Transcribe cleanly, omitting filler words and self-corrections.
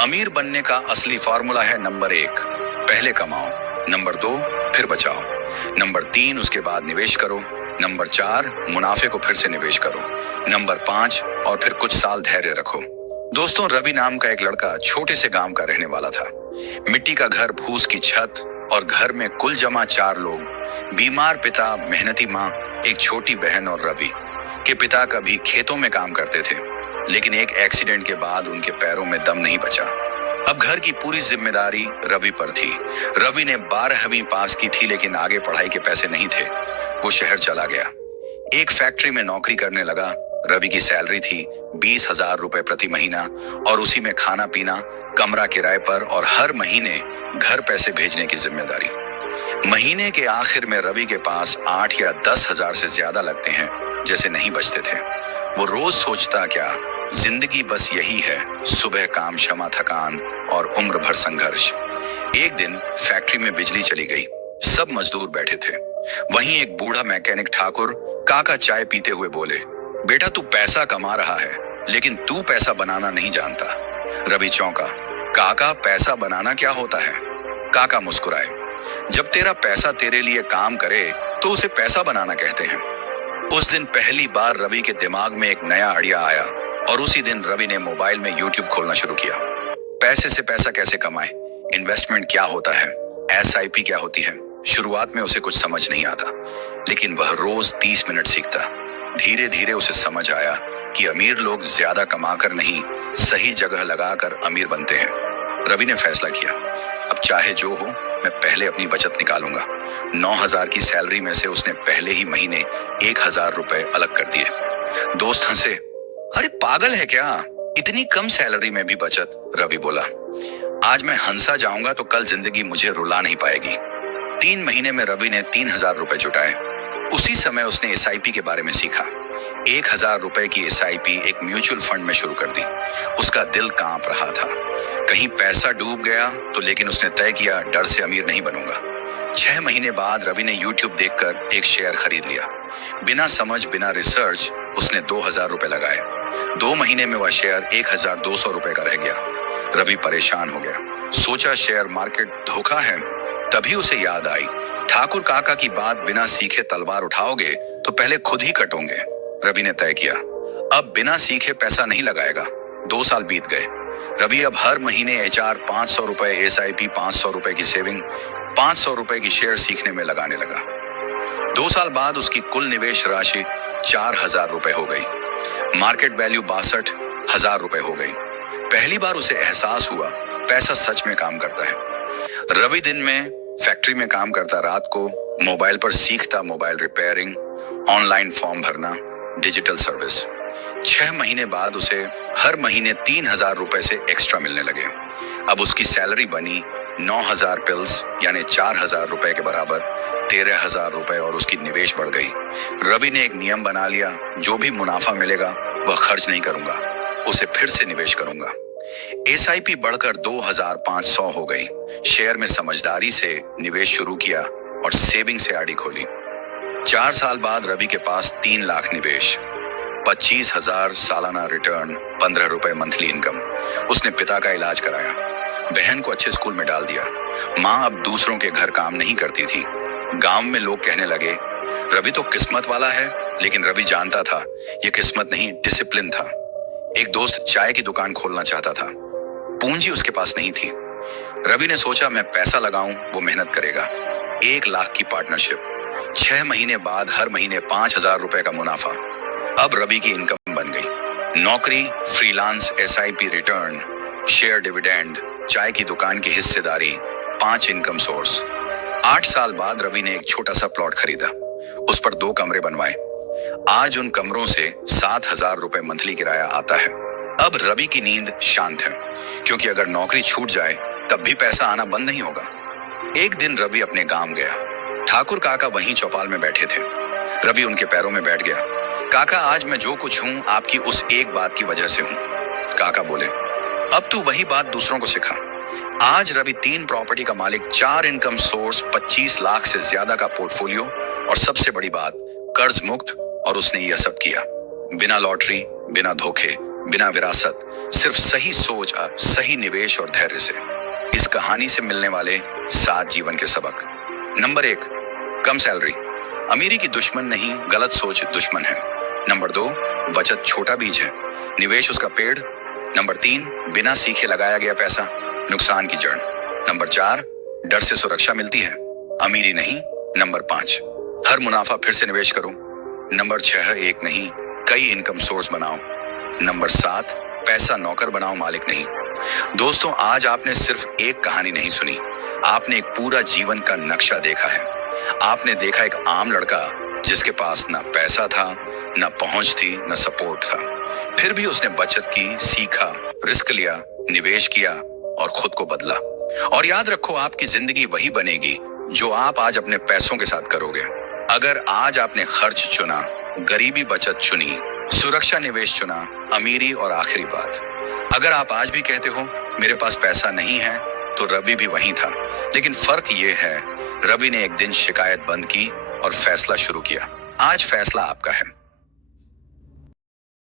अमीर बनने का असली फॉर्मूला है नंबर 1, पहले कमाओ। नंबर 2, फिर बचाओ। नंबर 3, उसके बाद निवेश करो। नंबर 4, मुनाफे को फिर से निवेश करो। नंबर 5, और फिर कुछ साल धैर्य रखो। दोस्तों, रवि नाम का एक लड़का छोटे से गांव का रहने वाला था। मिट्टी का घर, फूस की छत और घर में कुल जमा 4 लोग। बीमार पिता, मेहनती माँ, एक छोटी बहन और रवि के पिता कभी खेतों में काम करते थे, लेकिन एक एक्सीडेंट के बाद उनके पैरों में दम नहीं बचा। अब घर की पूरी जिम्मेदारी रवि पर थी। रवि ने 12वीं पास की थी, लेकिन आगे पढ़ाई के पैसे नहीं थे। वो शहर चला गया, एक फैक्ट्री में नौकरी करने लगा। रवि की सैलरी थी 20,000 रुपए प्रति महीना, और उसी में खाना पीना, कमरा किराए पर और हर महीने घर पैसे भेजने की जिम्मेदारी। महीने के आखिर में रवि के पास 8 या 10,000 से ज्यादा लगते हैं, जैसे नहीं बचते थे। वो रोज सोचता, क्या जिंदगी बस यही है, सुबह काम, शमा थकान और उम्र भर संघर्ष। एक दिन फैक्ट्री में बिजली चली गई, सब मजदूर बैठे थे। वहीं एक बूढ़ा मैकेनिक ठाकुर काका चाय पीते हुए बोले, बेटा तू पैसा कमा रहा है, लेकिन तू पैसा बनाना नहीं जानता। रवि चौंका, काका पैसा बनाना क्या होता है? काका मुस्कुराए, जब तेरा पैसा तेरे लिए काम करे तो उसे पैसा बनाना कहते हैं। उस दिन पहली बार रवि के दिमाग में एक नया आइडिया आया, और उसी दिन रवि ने मोबाइल में यूट्यूब खोलना शुरू किया। पैसे से पैसा कैसे कमाएं, इन्वेस्टमेंट क्या होता है, SIP क्या होती है। शुरुआत में उसे कुछ समझ नहीं आता, लेकिन वह रोज 30 मिनट सीखता। धीरे धीरे उसे समझ आया कि अमीर लोग ज्यादा कमाकर नहीं, सही जगह लगाकर अमीर बनते हैं। रवि ने फैसला किया, अब चाहे जो हो, मैं पहले अपनी बचत निकालूंगा। 9,000 की सैलरी में से उसने पहले ही महीने 1,000 रुपए अलग कर दिए। दोस्त हंसे, अरे पागल है क्या, इतनी कम सैलरी में भी बचत? रवि बोला, आज मैं हंसा जाऊंगा तो कल जिंदगी मुझे रुला नहीं पाएगी। 3 महीने में रवि ने 3,000 रुपए जुटाए। उसी समय उसने SIP के बारे में सीखा। 1,000 रुपए की SIP एक म्यूचुअल फंड में शुरू कर दी। उसका दिल कांप रहा था, कहीं पैसा डूब गया तो, लेकिन उसने तय किया, डर से अमीर नहीं बनूंगा। 6 महीने बाद रवि ने YouTube देखकर एक शेयर खरीद लिया। बिना समझ, बिना रिसर्च उसने 2,000 रुपए लगाए। 2 महीने में वह शेयर 1,200 रुपए का रह गया। रवि परेशान हो गया, सोचा शेयर मार्केट धोखा है। तभी उसे याद आई, ठाकुर काका की बात, बिना सीखे तलवार उठाओगे तो पहले खुद ही कटोगे। रवि ने तय किया, अब बिना सीखे पैसा नहीं लगाएगा। 2 साल बीत गए। रवि अब हर महीने HR 500 रुपए, SIP 500 रुपए की सेविंग, 500 रुपए की शेयर सीखने में लगाने लगा। 2 साल बाद उसकी कुल निवेश राशि 4,000 रुपए हो गई। मार्केट वैल्यू 62,000 रुपए हो गई। पहली बार उसे एहसास हुआ, पैसा सच में काम करता है। रवि दिन में फैक्ट्री में काम करता, रात को मोबाइल पर सीखता, मोबाइल रिपेयरिंग, ऑनलाइन फॉर्म भरना, डिजिटल सर्विस। 6 महीने बाद उसे हर महीने 3,000 रुपए से एक्स्ट्रा मिलने लगे। अब उसकी सैलरी बनी 9,000 पिल्स, यानी 4,000 रुपए के बराबर, 13,000 रुपए, और उसकी निवेश बढ़ गई। रवि ने एक नियम बना लिया, जो भी मुनाफा मिलेगा वह खर्च नहीं करूंगा, उसे फिर से निवेश करूंगा। SIP बढ़कर 2,500 हो गई। शेयर में समझदारी से निवेश शुरू किया और सेविंग से आड़ी खोली। 4 साल बाद रवि के पास 3 लाख निवेश, 25,000 सालाना रिटर्न, 15 रुपए मंथली इनकम। उसने पिता का इलाज कराया, बहन को अच्छे स्कूल में डाल दिया। माँ अब दूसरों के घर काम नहीं करती थी। गांव में लोग कहने लगे, रवि तो किस्मत वाला है, लेकिन रवि जानता था यह किस्मत नहीं, डिसिप्लिन था। एक दोस्त चाय की दुकान खोलना चाहता था, पूंजी उसके पास नहीं थी। रवि ने सोचा, मैं पैसा लगाऊं, वो मेहनत करेगा। 1 लाख की पार्टनरशिप, 6 महीने बाद हर महीने 5,000 रुपए का मुनाफा। अब रवि की इनकम बन गई। नौकरी, freelance, SIP return, share dividend, चाय की दुकान की हिस्सेदारी, 5 इनकम सोर्स। 8 साल बाद रवि ने एक छोटा सा प्लॉट खरीदा, उस पर 2 कमरे बनवाए। आज उन कमरों से 7,000 रुपए मंथली किराया आता है। अब रवि की नींद शांत है, क्योंकि अगर नौकरी छूट जाए तब भी पैसा आना बंद नहीं होगा। एक दिन रवि अपने गांव गया। ठाकुर काका वहीं चौपाल में बैठे थे। रवि उनके पैरों में बैठ गया। काका, आज मैं जो कुछ हूं आपकी उस एक बात की वजह से हूं। काका बोले, अब तू वही बात दूसरों को सिखा। आज रवि 3 प्रॉपर्टी का मालिक, 4 इनकम सोर्स, 25 लाख से ज्यादा का पोर्टफोलियो, और सबसे बड़ी बात, कर्ज मुक्त। और उसने यह सब किया बिना लॉटरी, बिना धोखे, बिना विरासत, सिर्फ सही सोच, सही निवेश और धैर्य से। इस कहानी से मिलने वाले 7 जीवन के सबक। नंबर 1, कम सैलरी अमीरी की दुश्मन नहीं, गलत सोच दुश्मन है। नंबर 2, बचत छोटा बीज है, निवेश उसका पेड़। नंबर 3, बिना सीखे लगाया गया पैसा नुकसान की जड़। नंबर 4, डर से सुरक्षा मिलती है, अमीरी नहीं। नंबर 5, हर मुनाफा फिर से निवेश करो। नंबर 6, एक नहीं कई इनकम सोर्स बनाओ। नंबर 7, पैसा नौकर बनाओ, मालिक नहीं। दोस्तों, आज आपने सिर्फ एक कहानी नहीं सुनी, आपने एक पूरा जीवन का नक्शा देखा है। आपने देखा एक आम लड़का जिसके पास ना पैसा था, ना पहुंच थी, ना सपोर्ट था, फिर भी उसने बचत की, सीखा, रिस्क लिया, निवेश किया और खुद को बदला। और याद रखो, आपकी जिंदगी वही बनेगी जो आप आज अपने पैसों के साथ करोगे। अगर आज आपने खर्च चुना, गरीबी बचत चुनी, सुरक्षा निवेश चुना, अमीरी और आखिरी बात, अगर आप आज भी कहते हो मेरे पास पैसा नहीं है, तो रवि भी वहीं था। लेकिन फर्क ये है, रवि ने एक दिन शिकायत बंद की और फैसला शुरू किया। आज फैसला आपका है।